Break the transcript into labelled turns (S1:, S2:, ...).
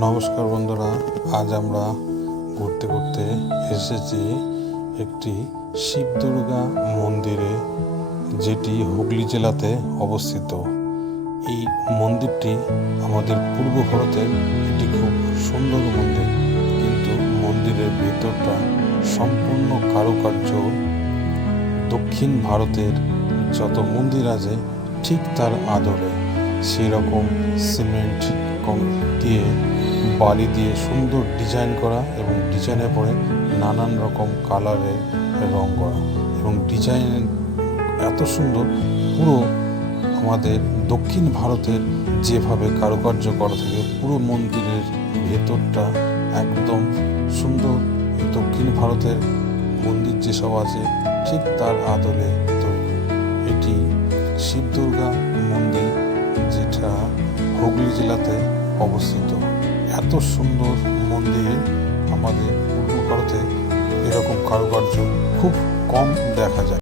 S1: নমস্কার বন্ধুরা, আজ আমরা ঘুরতে ঘুরতে এসেছি একটি শিব দুর্গা মন্দিরে, যেটি হুগলি জেলাতে অবস্থিত। এই মন্দিরটি আমাদের পূর্ব ভারতের একটি খুব সুন্দর মন্দির, কিন্তু মন্দিরের ভেতরটা সম্পূর্ণ কারুকার্য। দক্ষিণ ভারতের যত মন্দির আছে, ঠিক তার আদলে সেই রকম সিমেন্ট কং- দিয়ে বালি দিয়ে সুন্দর ডিজাইন করা এবং ডিজাইনের পরে নানান রকম কালারে রং করা এবং ডিজাইন এত সুন্দর, পুরো আমাদের দক্ষিণ ভারতের যেভাবে কারুকার্য করা থাকে, পুরো মন্দিরের ভেতরটা একদম সুন্দর। দক্ষিণ ভারতের মন্দির যেসব আছে, ঠিক তার আদলে তৈরি। এটি শিব দুর্গা মন্দির, যেটা হুগলি জেলাতে অবস্থিত। এত সুন্দর মন্দির আমাদের পূর্ব ভারতে এরকম কারুকার্য খুব কম দেখা যায়।